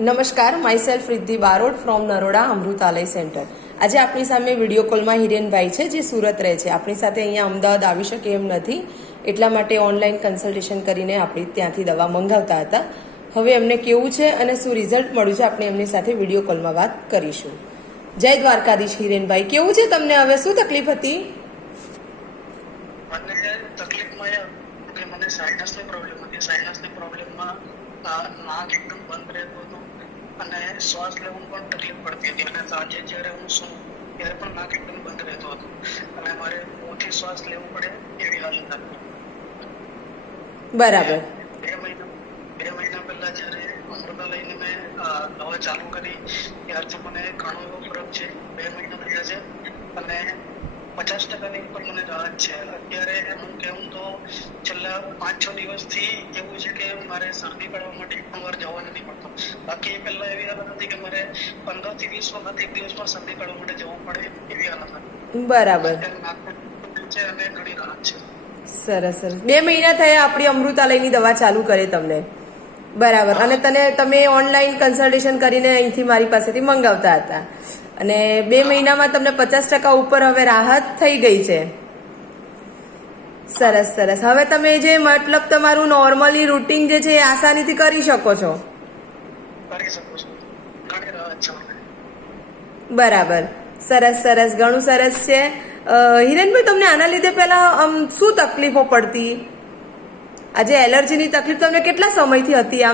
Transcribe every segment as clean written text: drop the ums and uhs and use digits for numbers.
નમસ્કાર, my self Riddhi Barot from Naroda Amrutalay centre. આજે આપણી સામે વિડીયો કોલમાં હિરેનભાઈ છે જે સુરત રહે છે. આપણી સાથે અહીંયા અમદાવાદ આવી શકે એમ નથી, એટલા માટે ઓનલાઈન કન્સલ્ટેશન કરીને આપણે ત્યાંથી દવા મંગાવતા હતા. હવે એમને કેવું છે અને શું રિઝલ્ટ મળ્યું છે આપણે એમની સાથે વિડીયો કોલમાં વાત કરીશું. જય દ્વારકાધીશ હિરેનભાઈ, કેવું છે તમને? હવે શું તકલીફ હતી? મને સાઇનસની પ્રોબ્લેમ હતી. સાઇનસની પ્રોબ્લેમમાં નાક એકદમ બંધ રહેતું હતું અને શ્વાસ લેવામાં પણ તકલીફ પડતી હતી. અને સાંજે જ્યારે હું સૂં ત્યારે પણ નાક એકદમ બંધ રહેતું હતું અને મારે મોટી શ્વાસ લેવું પડે એવી હાલત હતી. બરાબર. બે મહિના પહેલા જ્યારે અમૃતાલયની મેં દવા ચાલુ કરી ત્યારથી મને ઘણો એવો ફરક છે. 2 મહિના થયા છે અને 50% ઉપર મને રાહત છે. અત્યારે હું કહું તો છેલ્લા 5-6 દિવસથી એવું છે કે મારે શરદી કાઢવા માટે એક પણ વાર જવા નથી પડતો. બાકી પહેલા એવી હાલત હતી કે મારે 15 થી 20 વખત એક દિવસમાં શરદી કાઢવા માટે જવું પડે એવી હાલત હતી. બરાબર છે અને ઘણી રાહત છે. સરસ સરસ. 2 મહિના થયા આપણી અમૃતાલયની દવા ચાલુ કરે તમને. બરાબર. અને તમે ઓનલાઈન કન્સલ્ટેશન કરીને અહીંથી મારી પાસેથી મંગાવતા હતા અને 2 મહિનામાં તમને 50% ઉપર હવે રાહત થઈ ગઈ છે. સરસ સરસ. હવે તમે જે મતલબ તમારું નોર્મલી રૂટીન જે છે એ આસાનીથી કરી શકો છો. બરાબર. સરસ સરસ, ઘણું સરસ છે. હિરેનભાઈ, તમને આના લીધે પહેલા શું તકલીફો પડતી? આજે એલર્જીની તકલીફ તમને કેટલા સમયથી હતી?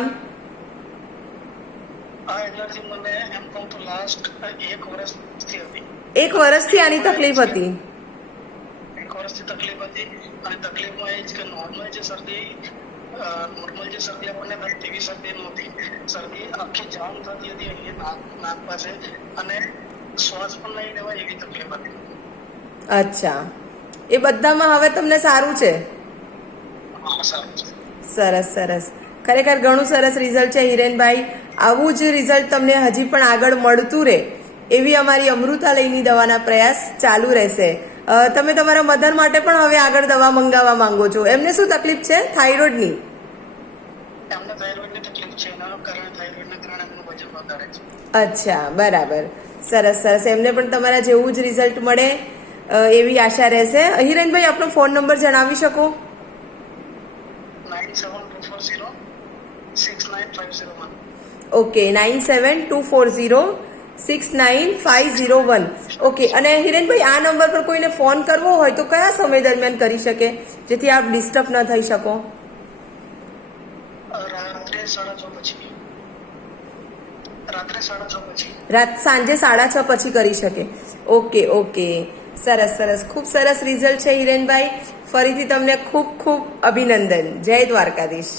આ એલર્જી મને એમ કહું તો લાસ્ટ 1 વર્ષથી હતી. 1 વર્ષથી આની તકલીફ હતી? 1 વર્ષથી તકલીફ હતી. અને તકલીફમાં એ જ કે નોર્મલ જે શરદી આપણને થાય તેવી શરદી નહોતી. શરદી આખી જામ થતી હતી અહીંયા નાક પાસે અને શ્વાસ પણ નહીં લેવાય એવી તકલીફ હતી. અચ્છા, એ બધામાં હવે તમને સારું છે? સરસ સરસ. ખરેખર ઘણું સરસ રિઝલ્ટ છે હિરેનભાઈ. આવું જ રિઝલ્ટ તમને હજી પણ આગળ મળતું રહે એવી અમારી અમૃતાલયની દવાના પ્રયાસ ચાલુ રહેશે. તમે તમારા મધર માટે પણ હવે આગળ દવા મંગાવવા માંગો છો. એમને શું તકલીફ છે? થાઇરોઇડની? એમને થાઇરોઇડની તકલીફ છે, એના કારણે એમનું વજન વધારે છે. અચ્છા, બરાબર. સરસ સરસ. એમને પણ તમારા જેવું જ રિઝલ્ટ મળે એવી આશા રહેશે. હિરેનભાઈ, આપનો ફોન નંબર જણાવી શકો? 9724069501. ઓકે, 9724069501. ઓકે. અને હિરેનભાઈ, આ નંબર પર કોઈને ફોન કરવો હોય તો કયા સમય દરમિયાન કરી શકે જેથી આપ ડિસ્ટર્બ ન થઈ શકો? સાંજે 6:30 પછી કરી શકે. Okay okay. સરસ સરસ. ખૂબ સરસ રિઝલ્ટ છે હિરેનભાઈ. ફરીથી તમને ખૂબ ખૂબ અભિનંદન. જય દ્વારકાધીશ.